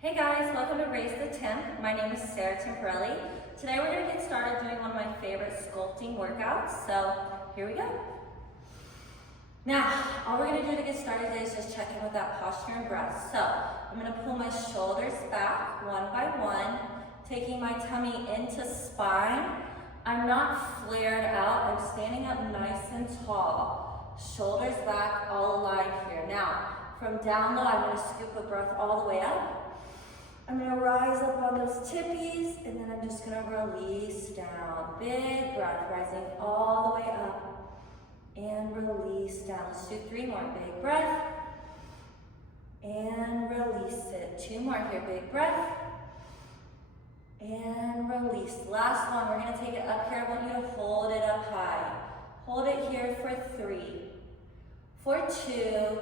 Hey guys, welcome to Raise the Temp. My name is Sarah Temporelli. Today we're going to get started doing one of my favorite sculpting workouts. So here we go. Now, all we're going to do to get started today is just check in with that posture and breath. So I'm going to pull my shoulders back one by one, taking my tummy into spine. I'm not flared out. I'm standing up nice and tall. Shoulders back, all aligned here. Now, from down low, I'm going to scoop a breath all the way up. I'm going to rise up on those tippies, and then I'm just going to release down. Big breath, rising all the way up, and release down. Let's do 3 more. Big breath, and release it. 2 more here. Big breath, and release. Last one, we're going to take it up here. I want you to hold it up high. Hold it here for 3, for 2,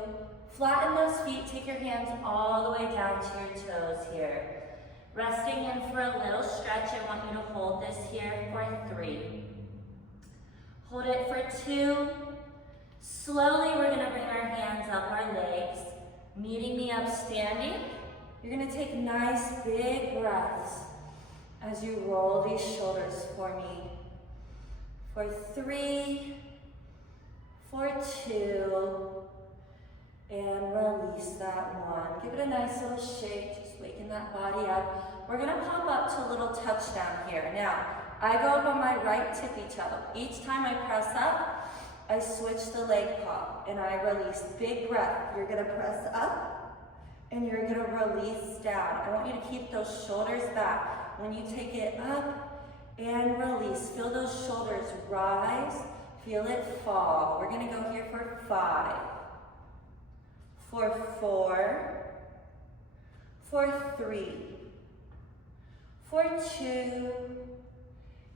flatten those feet, take your hands all the way down to your toes here. Resting in for a little stretch, I want you to hold this here for 3. Hold it for 2. Slowly, we're gonna bring our hands up our legs, meeting me up standing. You're gonna take nice big breaths as you roll these shoulders for me. For 3, for 2, and release that 1. Give it a nice little shake, just waking that body up. We're gonna pop up to a little touchdown here. Now, I go up on my right tippy toe. Each time I press up, I switch the leg pop and I release. Big breath. You're gonna press up and you're gonna release down. I want you to keep those shoulders back. When you take it up and release, feel those shoulders rise, feel it fall. We're gonna go here for 5. For 4, for 3, for 2,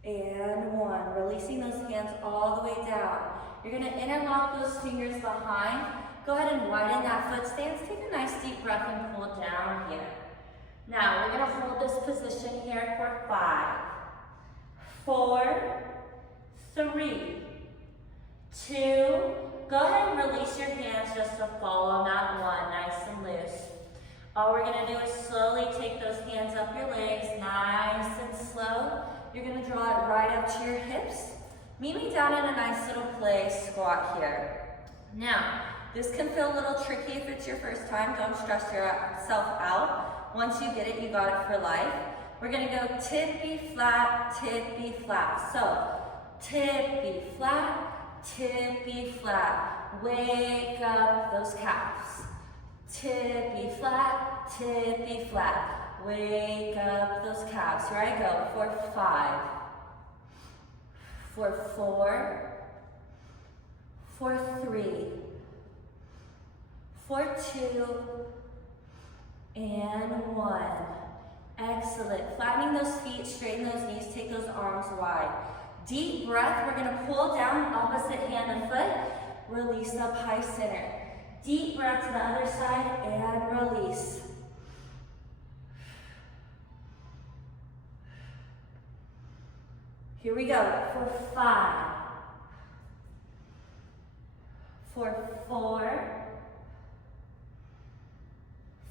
and 1. Releasing those hands all the way down. You're going to interlock those fingers behind. Go ahead and widen that foot stance. Take a nice deep breath and pull down here. Now, we're going to hold this position here for 5, 4, 3, 2, go ahead and release your hands just to fall on that 1, nice and loose. All we're gonna do is slowly take those hands up your legs, nice and slow. You're gonna draw it right up to your hips. Meet me down in a nice little play squat here. Now, this can feel a little tricky if it's your first time. Don't stress yourself out. Once you get it, you got it for life. We're gonna go tippy flat, tippy flat. So, tippy flat, tippy flat. Wake up those calves. Tippy flat, tippy flat. Wake up those calves. Here I go for 5, for 4, for 3, for 2, and 1. Excellent. Flattening those feet, straighten those knees, take those arms wide. Deep breath, we're gonna pull down opposite hand and foot, release up high center. Deep breath to the other side and release. Here we go for 5, for 4,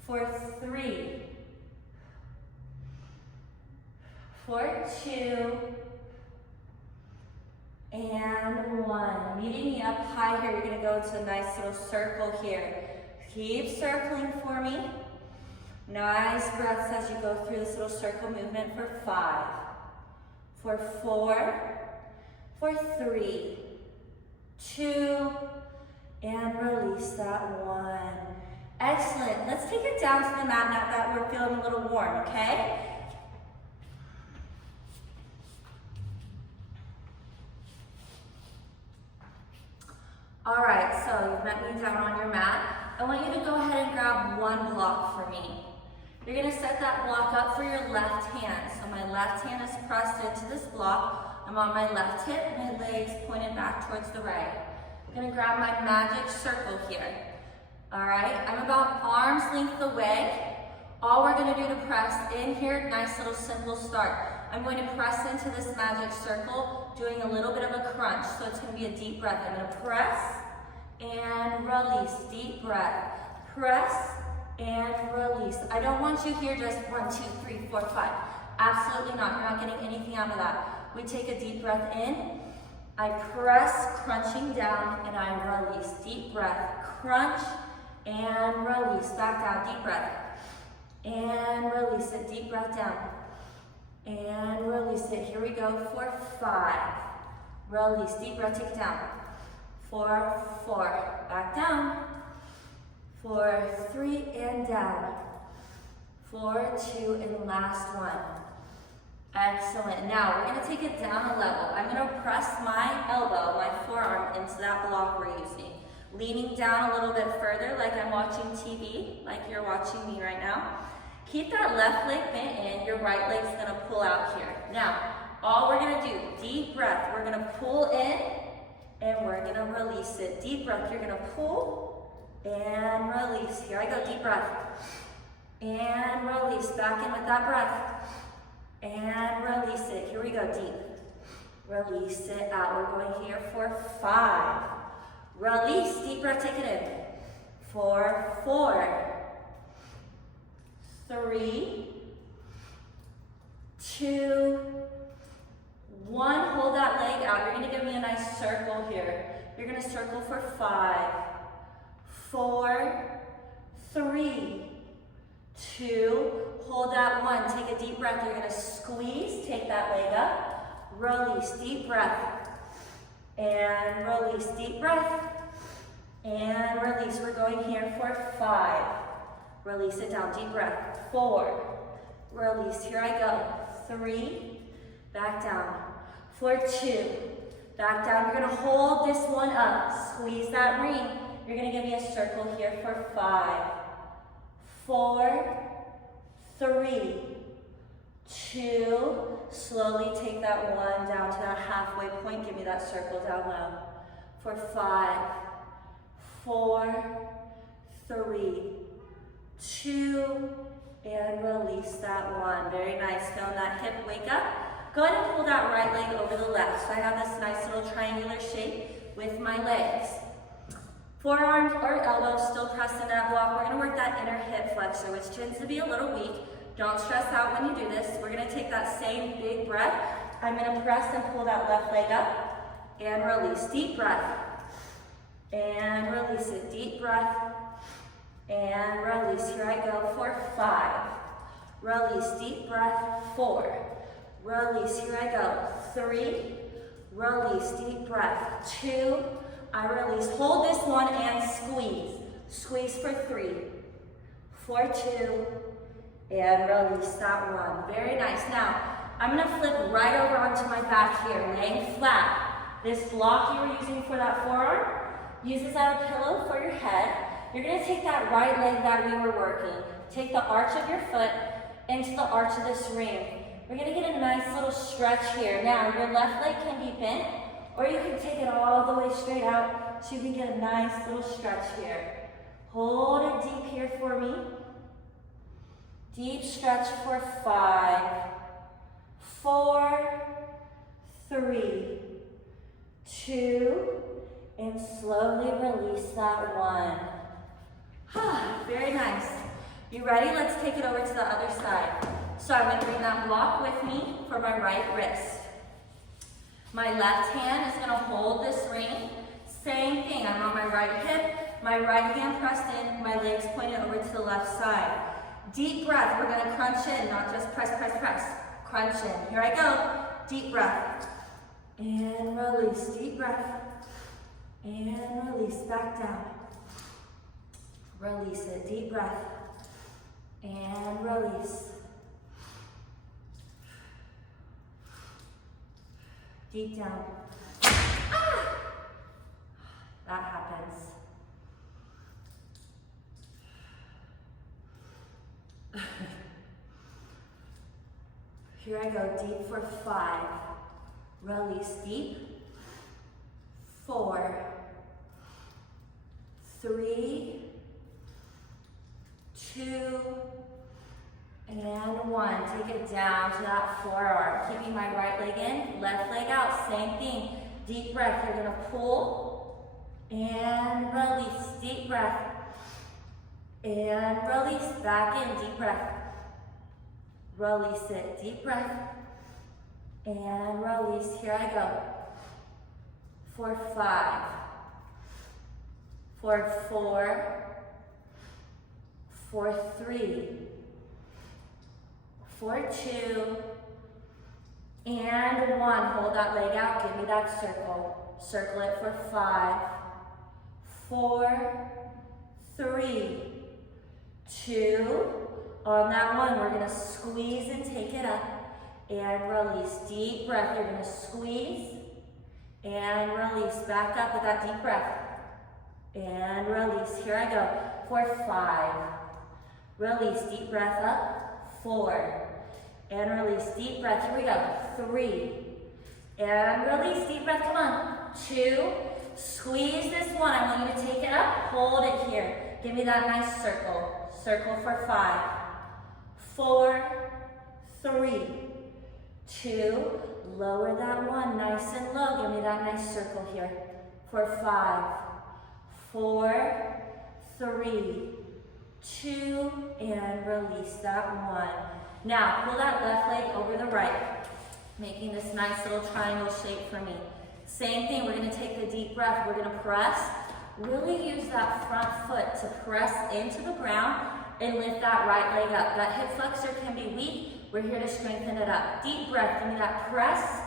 for 3, for 2, and 1. Meeting me up high here. You're going to go into a nice little circle here. Keep circling for me. Nice breaths as you go through this little circle movement for 5, for 4, for 3, 2, and release that 1. Excellent. Let's take it down to the mat now that we're feeling a little warm, okay? All right, so you've met me down on your mat. I want you to go ahead and grab 1 block for me. You're gonna set that block up for your left hand. So my left hand is pressed into this block. I'm on my left hip, my legs pointed back towards the right. I'm gonna grab my magic circle here. All right, I'm about arm's length away. All we're gonna do to press in here, nice little simple start. I'm going to press into this magic circle, doing a little bit of a crunch. So it's gonna be a deep breath. I'm gonna press and release, deep breath. Press and release. I don't want you here just 1, 2, 3, 4, 5. Absolutely not. You're not getting anything out of that. We take a deep breath in. I press, crunching down, and I release. Deep breath, crunch, and release. Back down, deep breath. And release it, deep breath down. And release it. Here we go for 5. Release, deep breath, take it down. 4, 4, back down. 4, 3, and down. 4, 2, and last one. Excellent. Now we're going to take it down a level. I'm going to press my elbow, my forearm, into that block we're using. Leaning down a little bit further like I'm watching TV, like you're watching me right now. Keep that left leg bent in. Your right leg's going to pull out here. Now, all we're going to do, deep breath. We're going to pull in and we're going to release it. Deep breath. You're going to pull and release. Here I go. Deep breath. And release. Back in with that breath. And release it. Here we go, deep. Release it out. We're going here for 5. Release, deep breath, take it in. 4, 4, 3, 2, 1. Hold that leg out. You're going to give me a nice circle here. You're going to circle for 5, 4, 3, 2, hold that 1. Take a deep breath. You're going to squeeze. Take that leg up. Release. Deep breath. And release. Deep breath. And release. We're going here for 5. Release it down. Deep breath. 4. Release. Here I go. 3. Back down. For 2. Back down. You're going to hold this one up. Squeeze that ring. You're going to give me a circle here for 5. 4, 3, 2, slowly take that 1 down to that halfway point. Give me that circle down low. For 5, 4, 3, 2, and release that 1. Very nice. Feeling that hip wake up. Go ahead and pull that right leg over the left. So I have this nice little triangular shape with my legs. Forearms or elbows still pressed in that block. We're going to work that inner hip flexor, which tends to be a little weak. Don't stress out when you do this. We're going to take that same big breath. I'm going to press and pull that left leg up and release. Deep breath. And release it. Deep breath. And release. Here I go for 5. Release. Deep breath. 4. Release. Here I go. 3. Release. Deep breath. 2. I release. Hold this 1 and squeeze. Squeeze for 3, for 2, and release that 1. Very nice. Now, I'm going to flip right over onto my back here, laying flat. This block you were using for that forearm, use this as a pillow for your head. You're going to take that right leg that we were working. Take the arch of your foot into the arch of this ring. We're going to get a nice little stretch here. Now, your left leg can be bent, or you can take it all the way straight out so you can get a nice little stretch here. Hold it deep here for me. Deep stretch for 5, 4, 3, 2, and slowly release that 1. Very nice. You ready? Let's take it over to the other side. So I'm going to bring that block with me for my right wrist. My left hand is going to hold this ring. Same thing. I'm on my right hip, my right hand pressed in, my legs pointed over to the left side. Deep breath. We're going to crunch in, not just press, press, press. Crunch in. Here I go. Deep breath. And release. Deep breath. And release. Back down. Release it. Deep breath. And release. Deep down. Ah! That happens. Here I go, deep for 5. Release deep. 4, 3, 2, and 1. Take it down to that forearm. Keeping my right leg in, left leg out. Same thing. Deep breath. You're going to pull and release. Deep breath. And release, back in, deep breath. Release it, deep breath. And release, here I go. For 5, for 4, for 3, for 2, and 1. Hold that leg out, give me that circle. Circle it for 5, 4, 3, 2. On that one, we're gonna squeeze and take it up and release. Deep breath, you're gonna squeeze and release. Back up with that deep breath. And release, here I go. For 5. Release, deep breath up. 4. And release, deep breath, here we go. 3. And release, deep breath, come on. 2. Squeeze this one, I want you to take it up. Hold it here. Give me that nice circle. Circle for 5, 4, 3, 2. Lower that one, nice and low. Give me that nice circle here. For 5, 4, 3, 2, and release that one. Now, pull that left leg over the right, making this nice little triangle shape for me. Same thing, we're gonna take the deep breath. We're gonna press. Really use that front foot to press into the ground and lift that right leg up. That hip flexor can be weak. We're here to strengthen it up. Deep breath, give me that press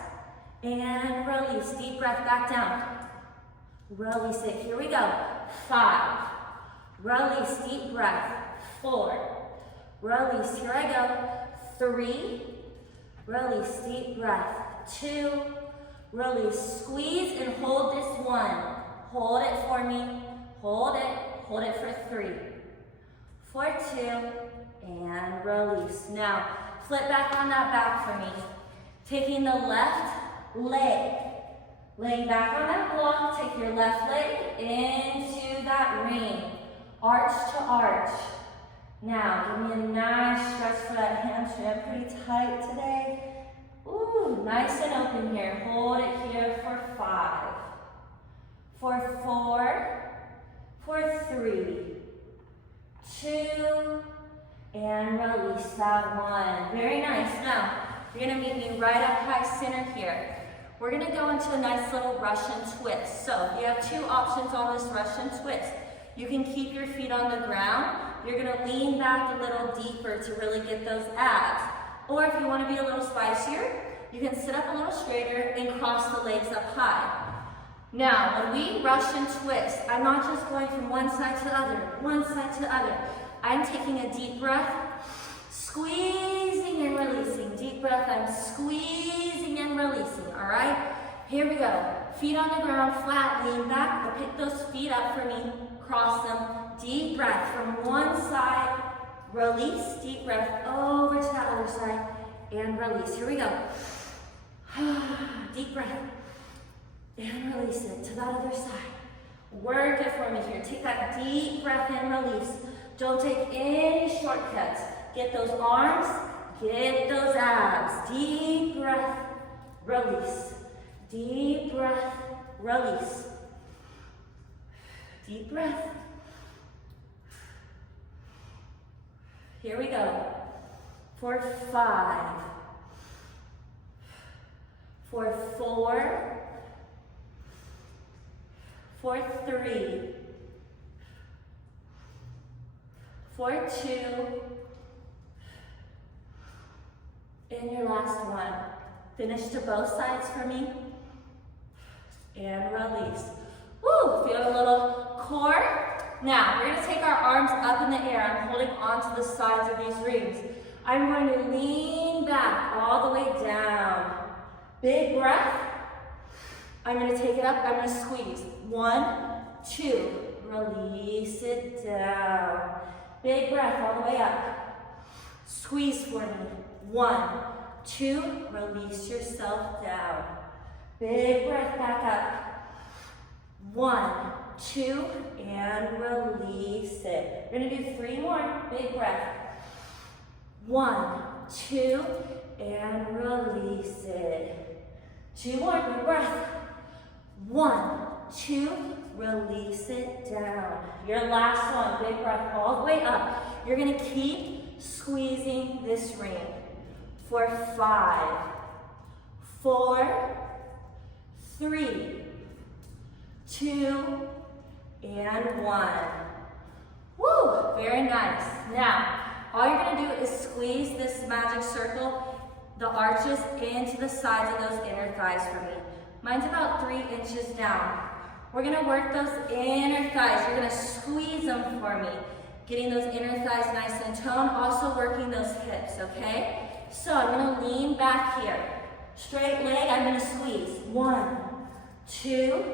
and release. Deep breath, back down. Release it, here we go. 5, release, deep breath. 4, release, here I go. 3, release, deep breath. 2, release, squeeze and hold this one. Hold it for me, hold it for 3, for 2, and release. Now, flip back on that back for me. Taking the left leg, laying back on that block, take your left leg into that ring, arch to arch. Now, give me a nice stretch for that hamstring. I'm pretty tight today. Ooh, nice and open here. Hold it here for 5. For 4, for 3, 2, and release that one. Very nice. Now, you're gonna meet me right up high center here. We're gonna go into a nice little Russian twist. So you have 2 options on this Russian twist. You can keep your feet on the ground. You're gonna lean back a little deeper to really get those abs. Or if you wanna be a little spicier, you can sit up a little straighter and cross the legs up high. Now, when we Russian twist, I'm not just going from one side to the other, one side to the other. I'm taking a deep breath, squeezing and releasing. Deep breath, I'm squeezing and releasing, all right? Here we go. Feet on the ground, flat, lean back, or pick those feet up for me, cross them. Deep breath from one side, release, deep breath over to the other side, and release. Here we go. Deep breath. And release it to that other side. Work it for me here. Take that deep breath and release. Don't take any shortcuts. Get those arms, get those abs. Deep breath, release. Deep breath, release. Deep breath. Here we go. For 5, for 4, for 3, for 2, and your last one. Finish to both sides for me, and release. Woo, feel a little core. Now, we're gonna take our arms up in the air. I'm holding onto the sides of these rings. I'm going to lean back all the way down. Big breath. I'm gonna take it up, I'm gonna squeeze. 1, 2, release it down. Big breath all the way up. Squeeze for me. 1, 2, release yourself down. Big breath back up. 1, 2, and release it. We're gonna do 3 more. Big breath. 1, 2, and release it. 2 more. Big breath. 1, two, release it down. Your last one, big breath all the way up. You're gonna keep squeezing this ring for 5, 4, 3, 2, and 1. Woo, very nice. Now, all you're gonna do is squeeze this magic circle, the arches into the sides of those inner thighs for me. Mine's about 3 inches down. We're gonna work those inner thighs. You're gonna squeeze them for me, getting those inner thighs nice and toned, also working those hips, okay? So I'm gonna lean back here. Straight leg, I'm gonna squeeze. 1, 2,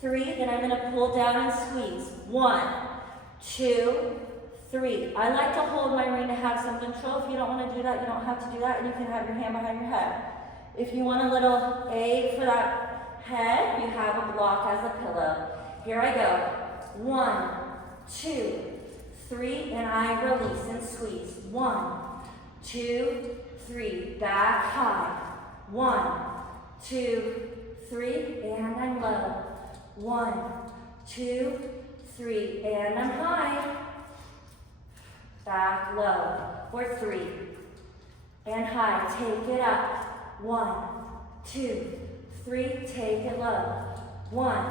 3, then I'm gonna pull down and squeeze. 1, 2, 3. I like to hold my ring to have some control. If you don't wanna do that, you don't have to do that, and you can have your hand behind your head. If you want a little aid for that head, you have a block as a pillow. Here I go. 1, 2, 3, and I release and squeeze. 1, 2, 3, back high. 1, 2, 3, and I'm low. 1, 2, 3, and I'm high. Back low for 3, and high. Take it up. 1, 2, 3, take it low. 1,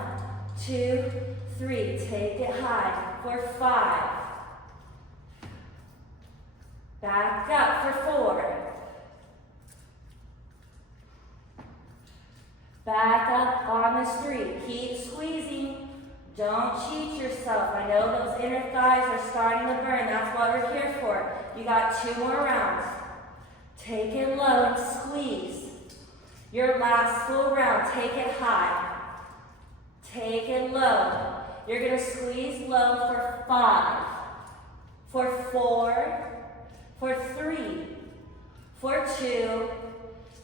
2, 3, take it high for 5. Back up for 4. Back up on this 3. Keep squeezing. Don't cheat yourself. I know those inner thighs are starting to burn. That's what we're here for. You got 2 more rounds. Take it low and squeeze. Your last full round, take it high. Take it low. You're gonna squeeze low for 5, for 4, for 3, for 2,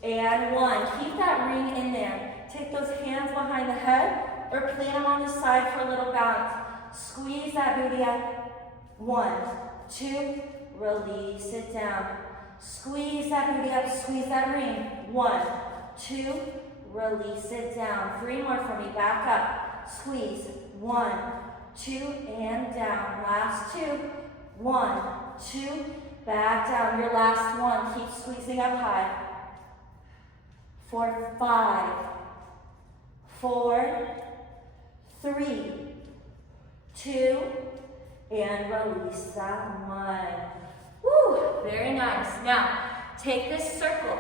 and 1. Keep that ring in there. Take those hands behind the head or plant them on the side for a little balance. Squeeze that booty up. 1, 2, release it down. Squeeze that booty up, squeeze that ring. 1, 2, release it down. 3 more for me, back up. Squeeze. 1, 2, and down. Last 2. 1, 2, back down. Your last one, keep squeezing up high. For 5, 4, 3, 2, and release that 1. Woo, very nice. Now, take this circle.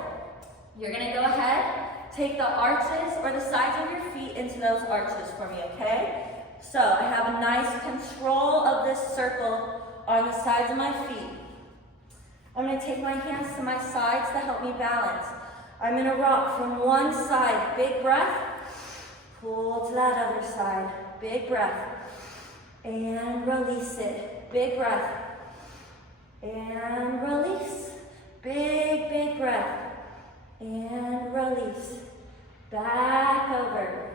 You're gonna go ahead, take the arches or the sides of your feet into those arches for me, okay? So I have a nice control of this circle on the sides of my feet. I'm gonna take my hands to my sides to help me balance. I'm gonna rock from one side, big breath, pull to that other side, big breath, and release it, big breath, and release, big, big breath, and release, back over,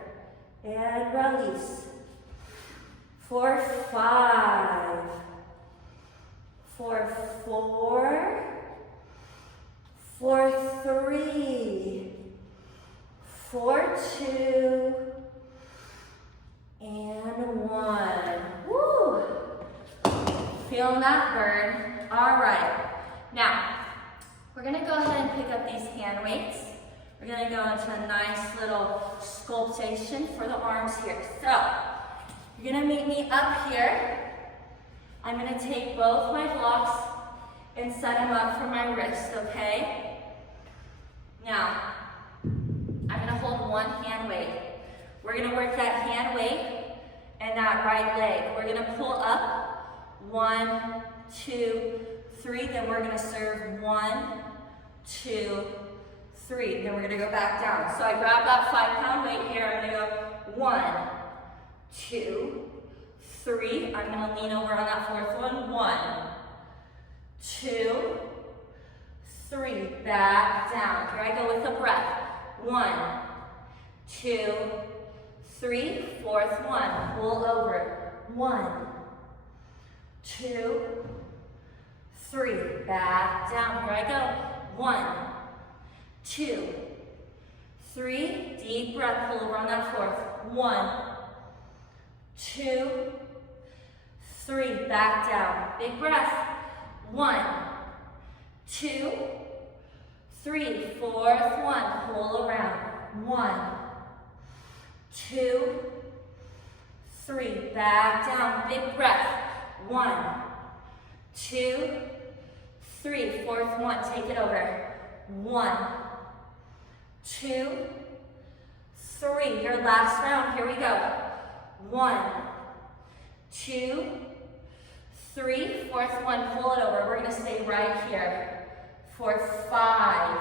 and release, for 5, for 4, for 3, for 2, and 1. Woo! Feeling that burn. All right. Now, we're going to go ahead and pick up these hand weights. We're going to go into a nice little sculptation for the arms here. So, you're going to meet me up here. I'm going to take both my blocks and set them up for my wrist, okay? Now, I'm going to hold one hand weight. We're going to work that hand weight and that right leg. We're going to pull up, 1, 2, 3, then we're going to serve 1, 2, 3. Then we're going to go back down. So I grab that 5-pound weight here. I'm going to go 1, 2, 3. I'm going to lean over on that 4th one. 1, 2, 3. Back down. Here I go with a breath. 1, 2, 3. 4th one. Pull over. 1, 2, 3. Back down. Here I go. 1, 2, 3. Deep breath. Pull over on that 4th. 1, 2, 3, back down. Big breath. 1, 2, 3, fourth one, pull around. 1, 2, 3, back down. Big breath. 1, 2, 3, fourth one, take it over. 1, 2, 3, your last round, here we go. 1, 2, 3, fourth one, pull it over. We're gonna stay right here for 5,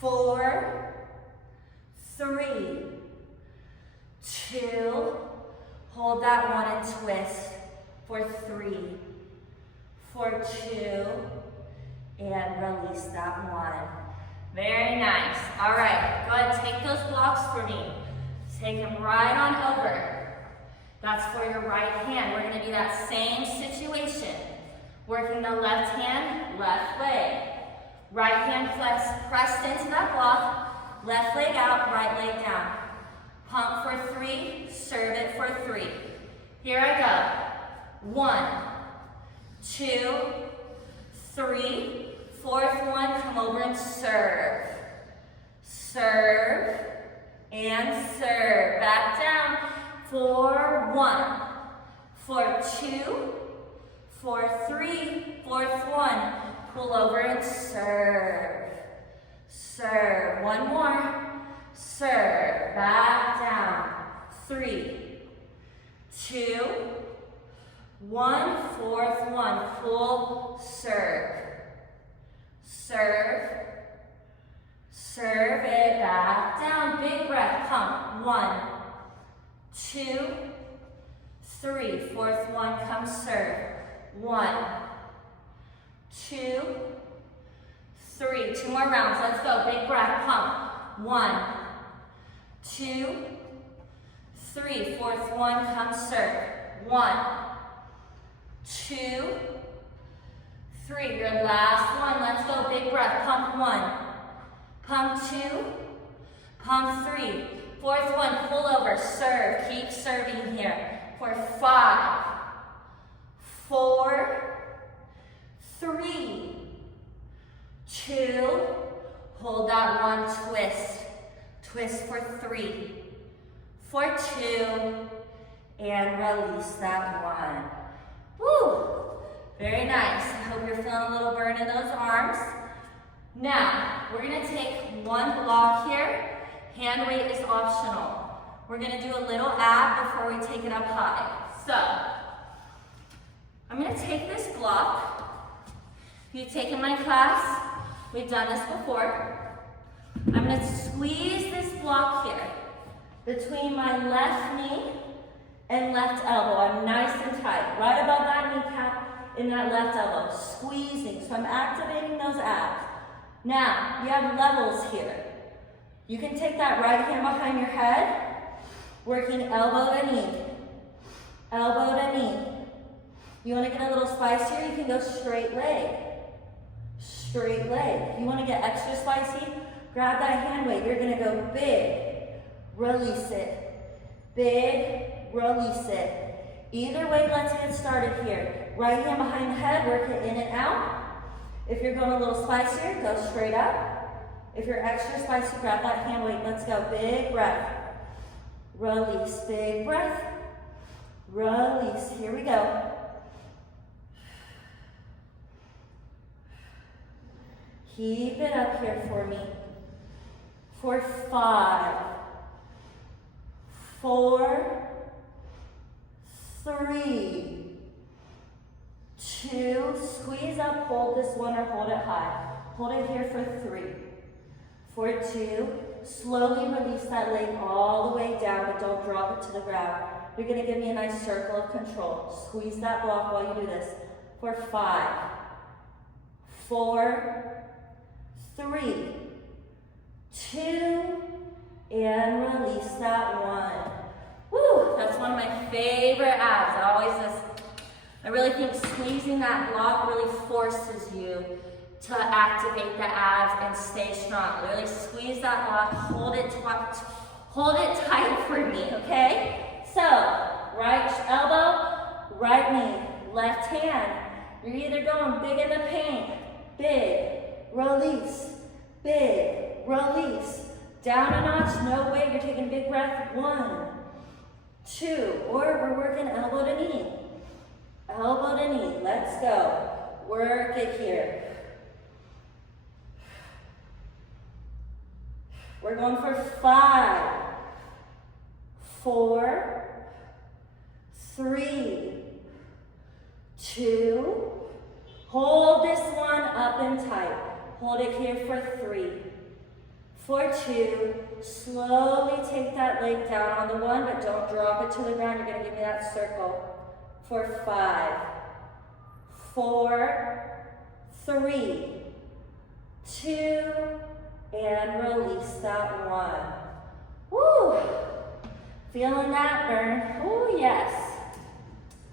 4, 3, 2, hold that one and twist for 3, for 2, and release that one. Very nice. All right, go ahead, take those blocks for me. Take them right on over. That's for your right hand. We're gonna do that same situation. Working the left hand, left leg. Right hand pressed into that block. Left leg out, right leg down. Pump for 3, serve it for 3. Here I go. 1, 2, 3. Fourth one, come over and serve. Serve and serve. Back down for 1, for 2, for 3, fourth one. Pull over and serve. Serve. One more. Serve. Back down. 3, 2, 1. Fourth one. Pull. Serve. Serve. Serve it. Back down. Big breath. Pump. 1, 2, 3. Fourth one. Come serve. 1, 2, 3. 2 more rounds. Let's go. Big breath. Pump. 1, 2, 3. Fourth one. Come serve. 1, 2, 3. Your last one. Let's go. Big breath. Pump 1. Pump 2. Pump 3. Fourth one. Pull over. Serve. Keep serving here. For 5, 4, 3, 2. Hold that one. Twist. Twist for 3, for 2, and release that one. Woo! Very nice. I hope you're feeling a little burn in those arms. Now, we're gonna take one block here. Hand weight is optional. We're gonna do a little ab before we take it up high. So, I'm gonna take this block. If you've taken my class, we've done this before. I'm gonna squeeze this block here between my left knee and left elbow. I'm nice and tight, right above that kneecap in that left elbow, squeezing. So I'm activating those abs. Now, you have levels here. You can take that right hand behind your head, working elbow to knee, elbow to knee. You wanna get a little spicier, you can go straight leg, straight leg. You wanna get extra spicy, grab that hand weight. You're gonna go big, release it, big, release it. Either way, let's get started here. Right hand behind the head, work it in and out. If you're going a little spicier, go straight up. If you're extra spicy, grab that hand weight. Let's go. Big breath. Release. Big breath. Release. Here we go. Keep it up here for me. For 5, 4, 3, 2, squeeze up, hold this one or hold it high. Hold it here for 3, for 2, slowly release that leg all the way down, but don't drop it to the ground. You're gonna give me a nice circle of control. Squeeze that block while you do this. For 5, 4, 3, 2, and release that one. Woo, that's one of my favorite abs. I really think squeezing that block really forces you to activate the abs and stay strong. Really squeeze that block, hold it tight for me, okay? So, right elbow, right knee, left hand. You're either going big in the paint, big, release, big, release. Down a notch, no weight, you're taking a big breath. 1, 2, or we're working elbow to knee. Elbow to knee, let's go. Work it here. We're going for 5, 4, 3, 2, hold this one up and tight. Hold it here for 3, for 2, slowly take that leg down on the 1, but don't drop it to the ground. You're gonna give me that circle. For 5, 4, 3, 2, and release that 1. Woo! Feeling that burn? Oh yes.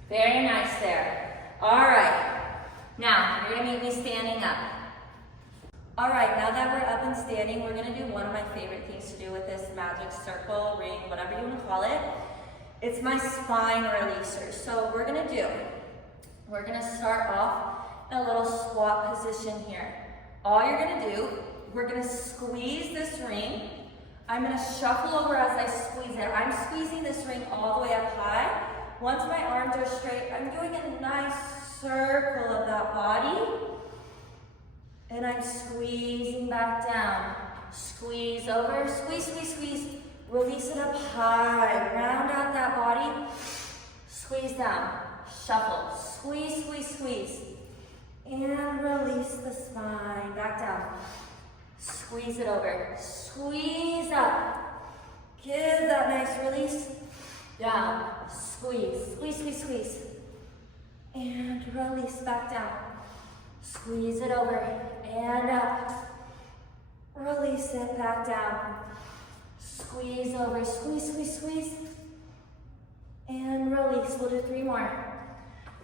Very nice there. All right. Now, you're gonna meet me standing up. All right, now that we're up and standing, we're gonna do one of my favorite things to do with this magic circle, ring, whatever you wanna call it. It's my spine releaser. So we're gonna start off in a little squat position here. All you're gonna do, we're gonna squeeze this ring. I'm gonna shuffle over as I squeeze it. I'm squeezing this ring all the way up high. Once my arms are straight, I'm doing a nice circle of that body. And I'm squeezing back down. Squeeze over, squeeze, squeeze, squeeze. Release it up high. Round out that body. Squeeze down. Shuffle. Squeeze, squeeze, squeeze. And release the spine. Back down. Squeeze it over. Squeeze up. Give that nice release. Down. Squeeze. Squeeze, squeeze, squeeze. And release back down. Squeeze it over. And up. Release it back down. Squeeze over. Squeeze, squeeze, squeeze. And release. We'll do 3 more.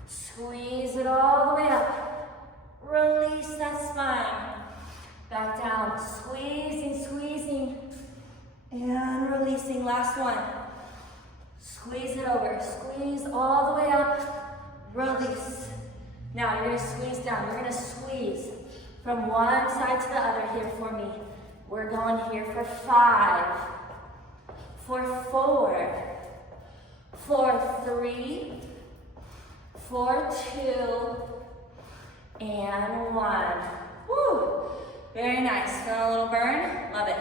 Squeeze it all the way up. Release that spine. Back down. Squeezing, squeezing. And releasing. Last one. Squeeze it over. Squeeze all the way up. Release. Now you're going to squeeze down. You're going to squeeze from one side to the other here for me. We're going here for 5, for 4, for 3, for 2, and 1. Woo! Very nice. Feel a little burn? Love it.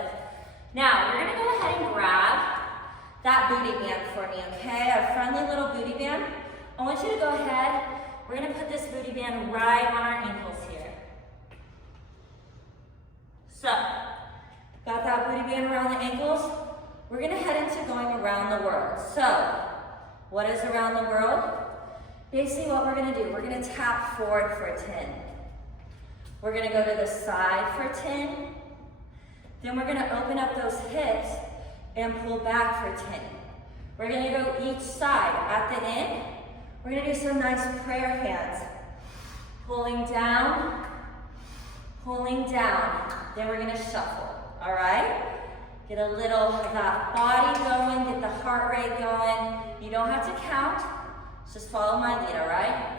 Now, you're going to go ahead and grab that booty band for me, okay? A friendly little booty band. I want you to go ahead. We're going to put this booty band right on our ankles here. So, got that booty band around the ankles. We're going to head into going around the world. So, what is around the world? Basically what we're going to do, we're going to tap forward for 10. We're going to go to the side for 10. Then we're going to open up those hips and pull back for 10. We're going to go each side. At the end, we're going to do some nice prayer hands. Pulling down, pulling down. Then we're going to shuffle, all right? Get a little of that body going, get the heart rate going. You don't have to count, just follow my lead, all right?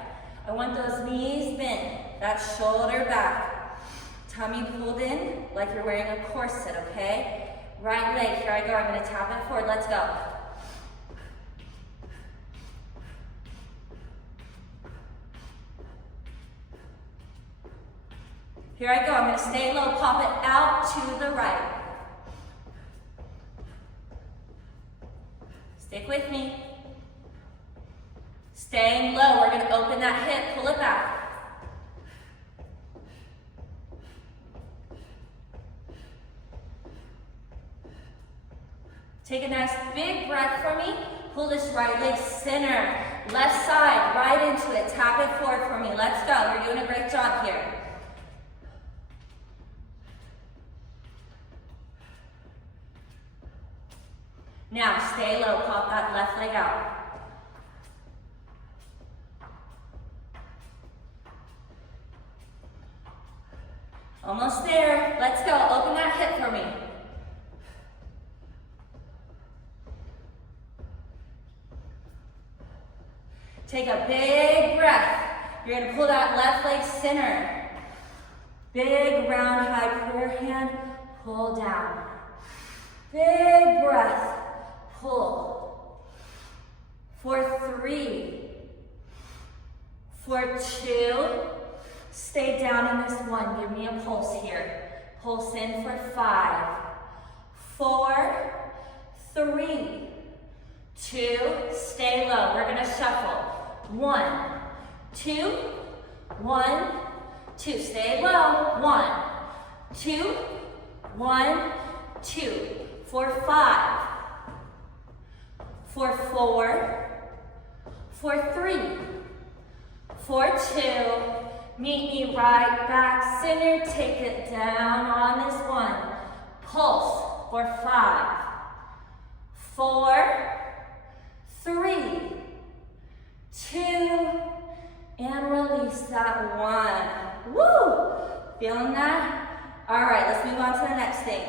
I want those knees bent, that shoulder back. Tummy pulled in like you're wearing a corset, okay? Right leg, here I go, I'm gonna tap it forward, let's go. Here I go, I'm gonna stay low, pop it out to the right. Stick with me. Staying low, we're gonna open that hip, pull it back. Take a nice big breath for me. Pull this right leg center, left side, right into it. Tap it forward for me. Let's go. You're doing a great job here. Now, stay low. Pop that left leg out. Almost there. Let's go. Open that hip for me. Take a big breath. You're gonna pull that left leg center. Big round high prayer hand, pull down. Big breath, pull. For 3, for 2, stay down in this 1. Give me a pulse here. Pulse in for 5, 4, 3, 2, stay low. We're gonna shuffle. 1, 2, 1, 2. Stay low. 1, 2, 1, 2. For 5, for 4, for 3, for 2. Meet me right back center. Take it down on this 1. Pulse for 5, 4, 3, 2, and release that 1. Woo! Feeling that? All right, let's move on to the next thing.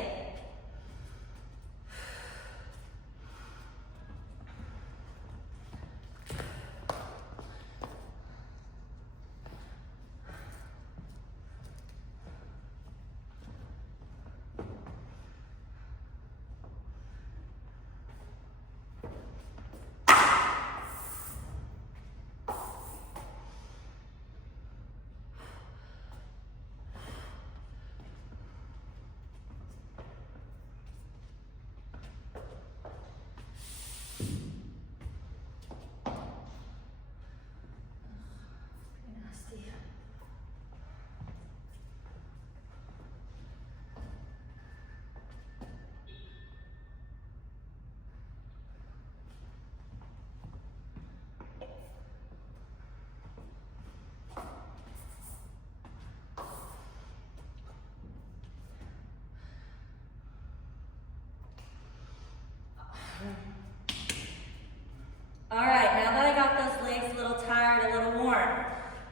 All right, now that I got those legs a little tired, a little warm,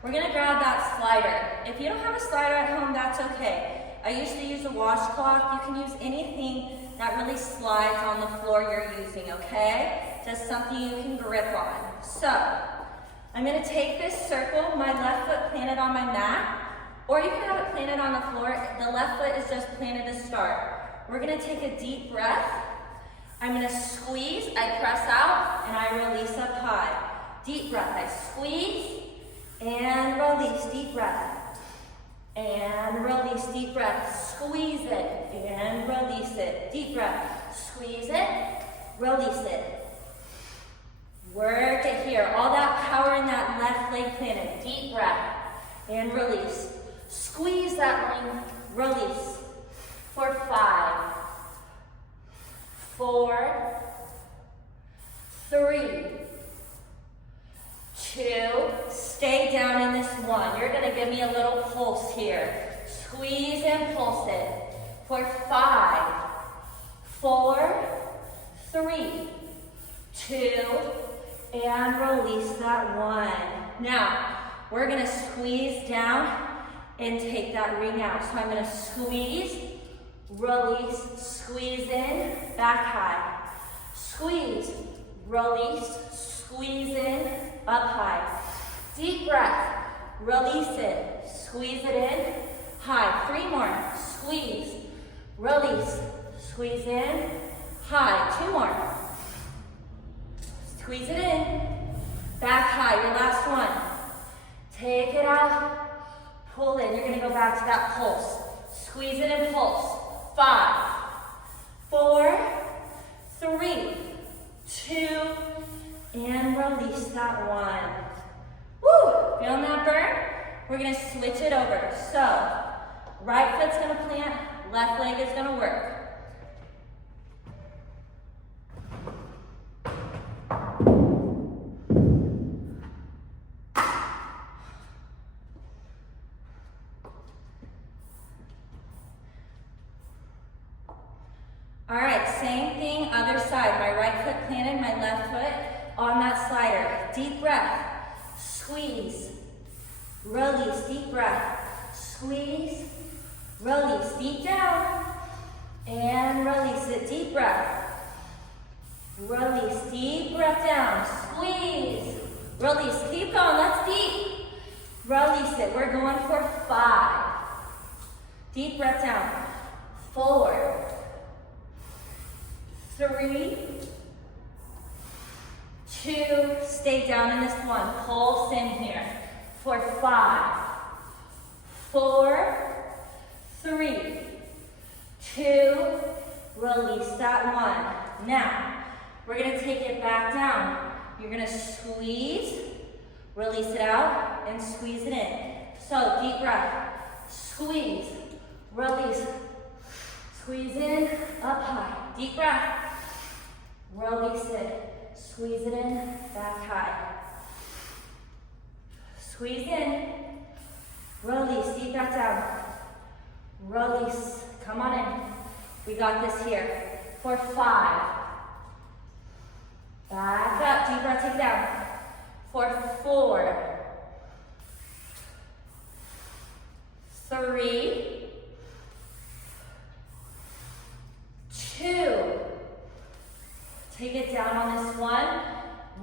we're gonna grab that slider. If you don't have a slider at home, that's okay. I usually use a washcloth. You can use anything that really slides on the floor you're using, okay? Just something you can grip on. So, I'm gonna take this circle, my left foot planted on my mat, or you can have it planted on the floor. The left foot is just planted to start. We're gonna take a deep breath. I'm gonna squeeze, I press out, and I release up high. Deep breath, I squeeze, and release, deep breath. And release, deep breath. Squeeze it, and release it. Deep breath, squeeze it, release it. Work it here, all that power in that left leg planted. Deep breath, and release. Squeeze that ring, release. For 5, 4, 3, 2, stay down in this 1. You're gonna give me a little pulse here. Squeeze and pulse it. For 5, 4, 3, 2, and release that 1. Now, we're gonna squeeze down and take that ring out. So I'm gonna squeeze, release, squeeze in, back high. Squeeze, release, squeeze in, up high. Deep breath, release it, squeeze it in, high. 3 more, squeeze, release, squeeze in, high. 2 more. Squeeze it in, back high, your last one. Take it out, pull in. You're gonna go back to that pulse. Squeeze it and pulse. 5, 4, 3, 2, and release that 1. Woo! Feeling that burn? We're gonna switch it over. So, right foot's gonna plant, left leg is gonna work. All right, same thing, other side. My right foot planted, my left foot on that slider. Deep breath, squeeze, release, deep breath, squeeze, release, deep down, and release it, deep breath, release, deep breath down, squeeze, Release, keep going, let's deep. Release it, we're going for 5. Deep breath down. 4, 3, 2, stay down in this one. Pulse in here for 5, 4, 3, 2, release that one. Now, we're gonna take it back down. You're gonna squeeze, release it out, and squeeze it in. So, deep breath, squeeze, release, squeeze in, up high. Deep breath, release it, squeeze it in, back high. Squeeze in, release, deep breath down. Release, come on in. We got this here for 5. Back up, deep breath, take it down. For 4, 3, 2. Take it down on this one.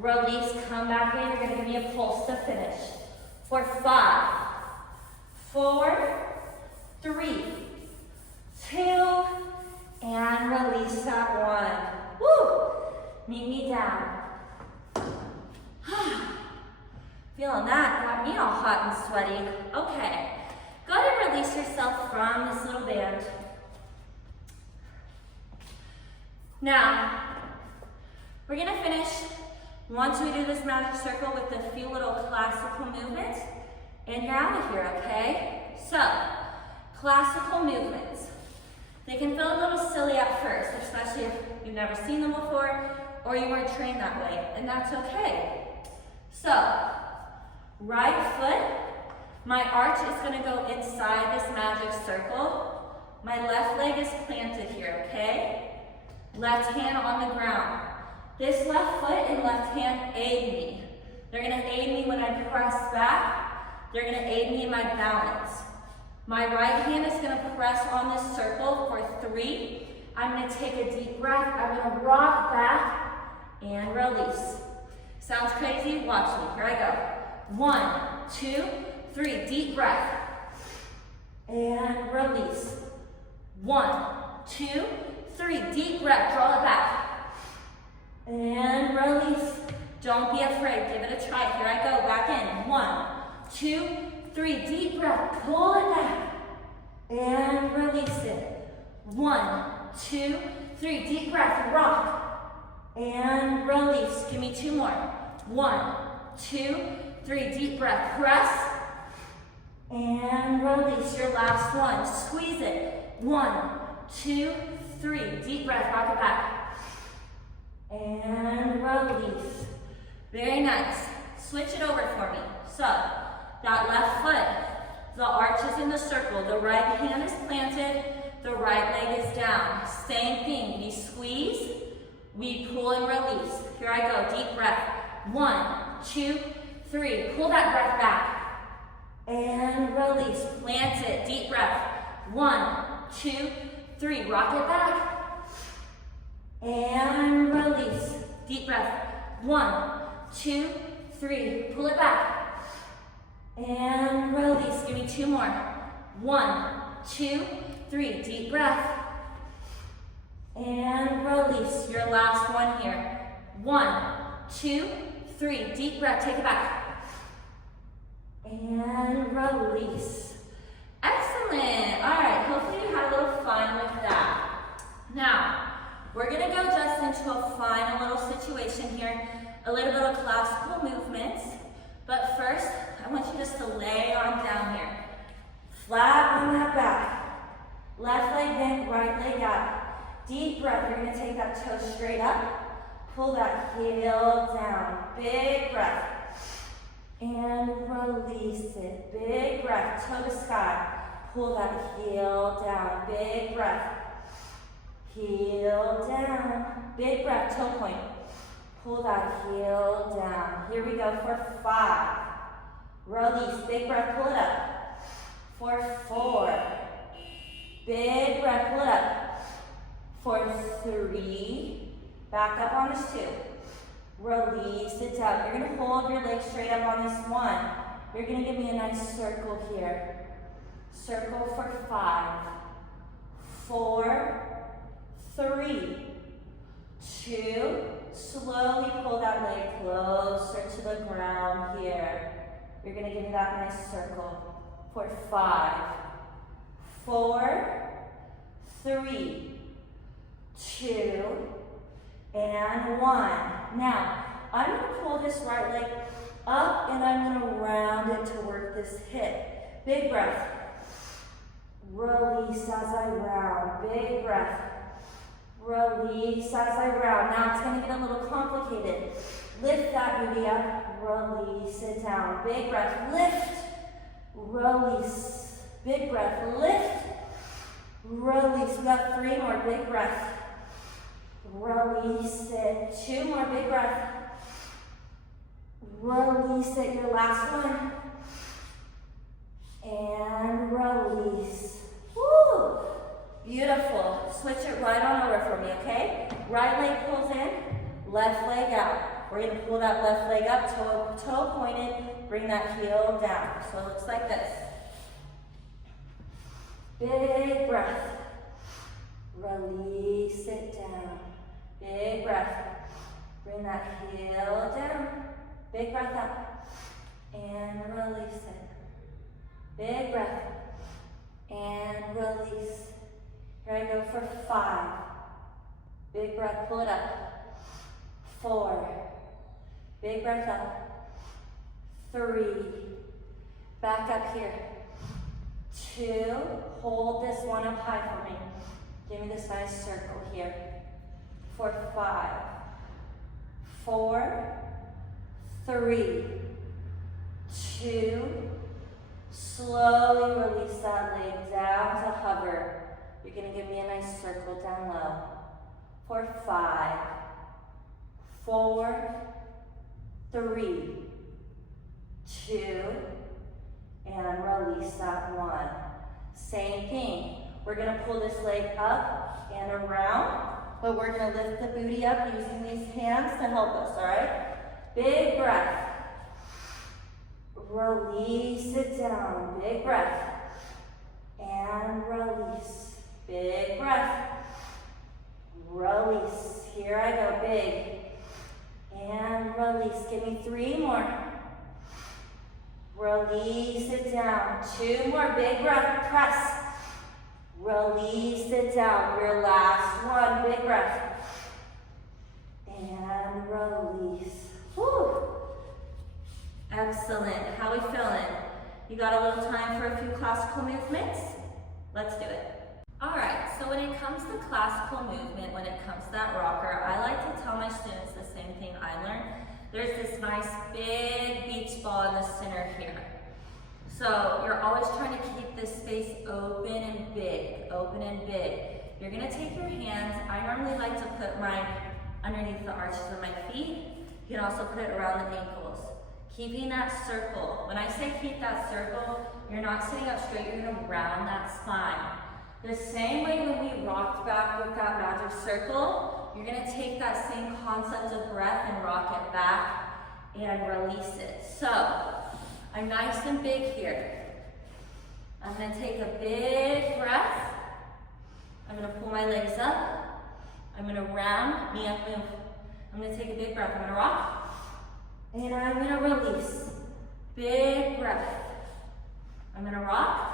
Release, come back in. You're gonna give me a pulse to finish. For 5, 4, 3, 2, and release that one. Woo! Meet me down. Feeling that, got me all hot and sweaty. Okay, go ahead and release yourself from this little band. Now, we're gonna finish once we do this magic circle with a few little classical movements, and you're out of here, okay? So, classical movements. They can feel a little silly at first, especially if you've never seen them before or you weren't trained that way, and that's okay. So, right foot, my arch is gonna go inside this magic circle. My left leg is planted here, okay? Left hand on the ground. This left foot and left hand aid me. They're gonna aid me when I press back. They're gonna aid me in my balance. My right hand is gonna press on this circle for 3. I'm gonna take a deep breath. I'm gonna rock back and release. Sounds crazy? Watch me. Here I go. 1, 2, 3. Deep breath. And release. 1, 2, 3. Deep breath. Draw it back. And release. Don't be afraid. Give it a try. Here I go. Back in. 1, 2, 3. Deep breath. Pull it back. And release it. 1, 2, 3. Deep breath. Rock. And release. Give me 2 more. 1, 2, 3. Deep breath. Press. And release. Your last one. Squeeze it. 1, 2, 3. Deep breath. Rock it back. And release. Very nice. Switch it over for me. So, that left foot, the arch is in the circle. The right hand is planted. The right leg is down. Same thing. We squeeze. We pull and release. Here I go. Deep breath. 1, 2, 3. Pull that breath back. And release. Plant it. Deep breath. 1, 2, 3. Rock it back. And release. Deep breath. 1, 2, 3. Pull it back. And release. Give me 2 more. 1, 2, 3. Deep breath. And release. Your last one here. 1, 2, 3. Deep breath. Take it back. And release. Excellent. All right. Hopefully you had a little fun with that. Now, we're going to go just into a final little situation here. A little bit of classical movements. But first, I want you just to lay on down here. Flat on that back. Left leg bent, right leg out. Deep breath. You're going to take that toe straight up. Pull that heel down. Big breath. And release it. Big breath. Toe to sky. Pull that heel down. Big breath. Heel down. Big breath. Toe point. Pull that heel down. Here we go for 5. Release. Big breath. Pull it up. For 4. Big breath. Pull it up. For 3. Back up on this 2. release it down. You're gonna hold your legs straight up on this one. You're gonna give me a nice circle here. Circle for 5, 4, 3, 2, slowly pull that leg closer to the ground here. You're gonna give me that nice circle for 5, 4, 3, 2, and 1. Now, I'm gonna pull this right leg up and I'm gonna round it to work this hip. Big breath. Release as I round. Big breath. Release as I round. Now it's going to get a little complicated. Lift that booty up. Release it down. Big breath. Lift. Release. Big breath. Lift. Release. We got 3 more. Big breath. Release it. 2 more. Big breath. Release it. Your last one. And release. Woo! Beautiful. Switch it right on over for me, okay? Right leg pulls in, left leg out. We're going to pull that left leg up, toe pointed, bring that heel down. So it looks like this. Big breath. Release it down. Big breath. Bring that heel down. Big breath up. And release it. Big breath. And release. Here I go for 5. Big breath, pull it up. 4. Big breath up. 3. Back up here. 2. Hold this one up high for me. Give me this nice circle here. For 5. 4. 3. 2. Slowly release that leg down to hover. You're going to give me a nice circle down low. For 5, 4, 3, 2, and release that 1. Same thing. We're going to pull this leg up and around, but we're going to lift the booty up using these hands to help us, all right? Big breath. Release it down. Big breath. And release. Big breath. Release. Here I go. Big. And release. Give me 3 more. Release it down. 2 more. Big breath. Press. Release it down. Your last one. Big breath. And release. Whew. Excellent. How are we feeling? You got a little time for a few classical movements? Let's do it. Alright, so when it comes to classical movement, when it comes to that rocker, I like to tell my students the same thing I learned. There's this nice big beach ball in the center here. So you're always trying to keep this space open and big, open and big. You're going to take your hands. I normally like to put mine underneath the arches of my feet. You can also put it around the ankles. Keeping that circle. When I say keep that circle, you're not sitting up straight, you're going to round that spine. The same way when we rocked back with that magic circle, you're going to take that same concept of breath and rock it back and release it. So, I'm nice and big here. I'm going to take a big breath. I'm going to pull my legs up. I'm going to round, knee up, move. I'm going to take a big breath. I'm going to rock. And I'm going to release. Big breath. I'm going to rock.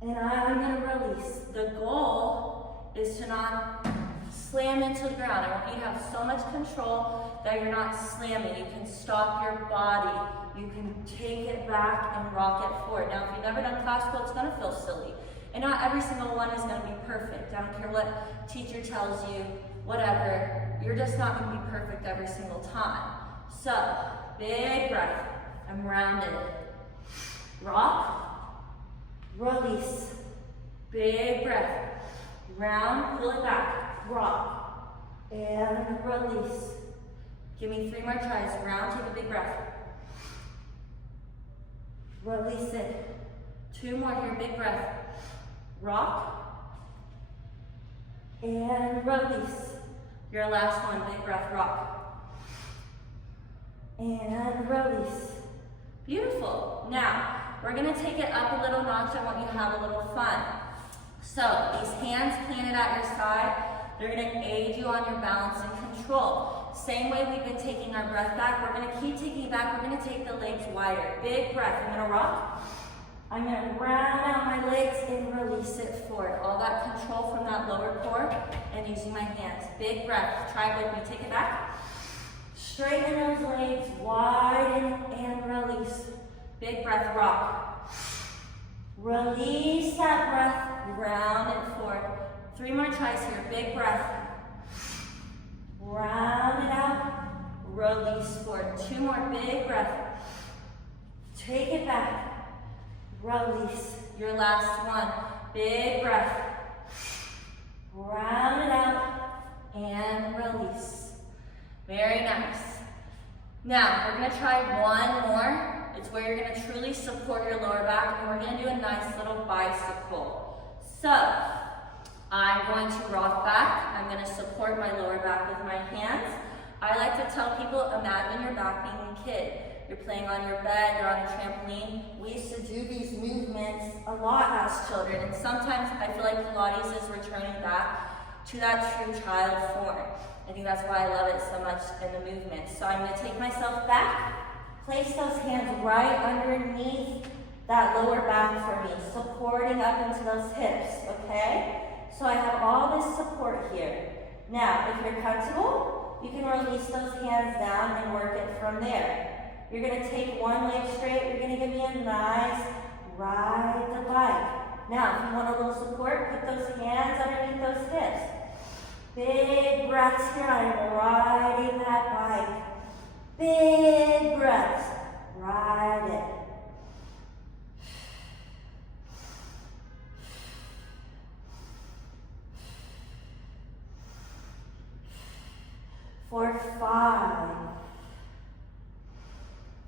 And I'm going to release. The goal is to not slam into the ground. I want you to have so much control that you're not slamming. You can stop your body. You can take it back and rock it forward. Now, if you've never done classical, it's going to feel silly. And not every single one is going to be perfect. I don't care what teacher tells you, whatever. You're just not going to be perfect every single time. So, big breath. I'm rounded. Rock. Release. Big breath. Round, pull it back. Rock. And release. Give me 3 more tries. Round, take a big breath. Release it. 2 more here, big breath. Rock. And release. Your last one, big breath, rock. and release. Beautiful. Now, we're gonna take it up a little notch. I want you to have a little fun. So, these hands planted at your side, they're gonna aid you on your balance and control. Same way we've been taking our breath back, we're gonna keep taking it back. We're gonna take the legs wider. Big breath. I'm gonna rock. I'm gonna round out my legs and release it forward. All that control from that lower core and using my hands. Big breath. Try it with me. Take it back. Straighten those legs, widen and release. Big breath, rock. Release that breath, round it forward. 3 more tries here. Big breath. Round it out, release forward. 2 more, big breath. Take it back. Release. Your last one. Big breath. Round it out and release. Very nice. Now, we're going to try one more. It's where you're going to truly support your lower back, and we're going to do a nice little bicycle. So, I'm going to rock back. I'm going to support my lower back with my hands. I like to tell people, imagine your back being a kid. You're playing on your bed, you're on a trampoline. We used to do these movements a lot as children, and sometimes I feel like Pilates is returning back to that true child form. I think that's why I love it so much in the movement. So I'm going to take myself back, place those hands right underneath that lower back for me, supporting up into those hips, okay? So I have all this support here. Now, if you're comfortable, you can release those hands down and work it from there. You're going to take one leg straight. You're going to give me a nice ride the bike. Now, if you want a little support, put those hands underneath those hips. Big breaths here. I'm riding that bike. Big breaths. Ride it. For 5,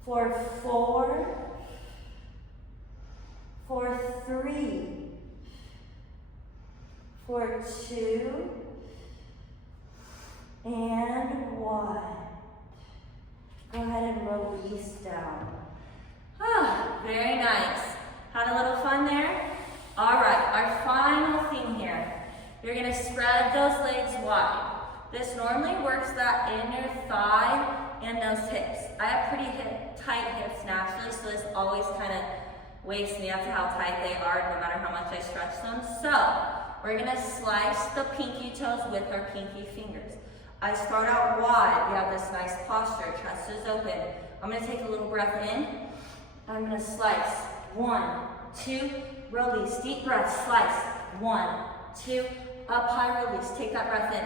for 4, for 3, for 2, and 1. Go ahead and release down. Very nice. Had a little fun there? All right, our final thing here. You're gonna spread those legs wide. This normally works that inner thigh and those hips. I have pretty tight hips naturally, so this always kind of wakes me up to how tight they are no matter how much I stretch them. So, we're gonna slice the pinky toes with our pinky fingers. I start out wide. We have this nice posture, chest is open. I'm gonna take a little breath in. I'm gonna slice. 1, 2, release. Deep breath, slice. 1, 2, up high, release. Take that breath in.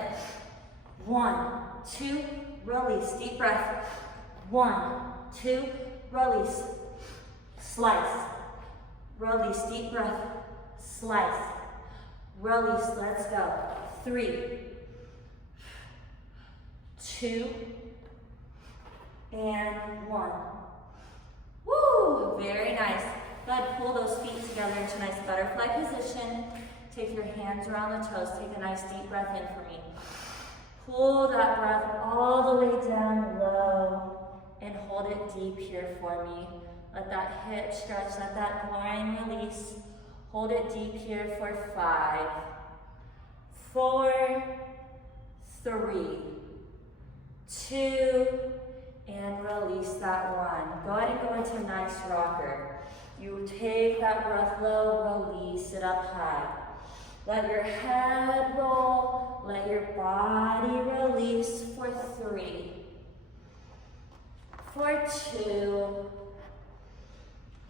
1, 2, release. Deep breath. 1, 2, release. Slice. Release. Deep breath. Slice. Release. Let's go. 3, 2, and 1. Woo! Very nice. Go ahead, pull those feet together into a nice butterfly position. Take your hands around the toes. Take a nice deep breath in for me. Pull that breath all the way down low and hold it deep here for me. Let that hip stretch, let that groin release. Hold it deep here for 5, 4, 3, 2, and release that 1. Go ahead and go into a nice rocker. You take that breath low, release it up high. Let your head roll, let your body release for 3, for 2,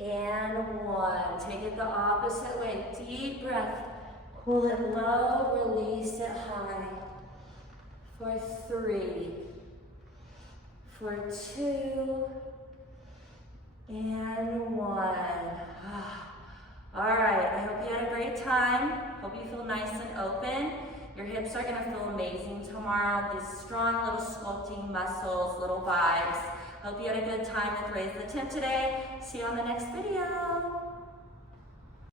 and 1. Take it the opposite way. Deep breath. Pull it low, release it high. For 3, for 2, and 1. All right, I hope you had a great time. Hope you feel nice and open. Your hips are gonna feel amazing tomorrow. These strong little sculpting muscles, little vibes. Hope you had a good time with Raise the Tip today. See you on the next video.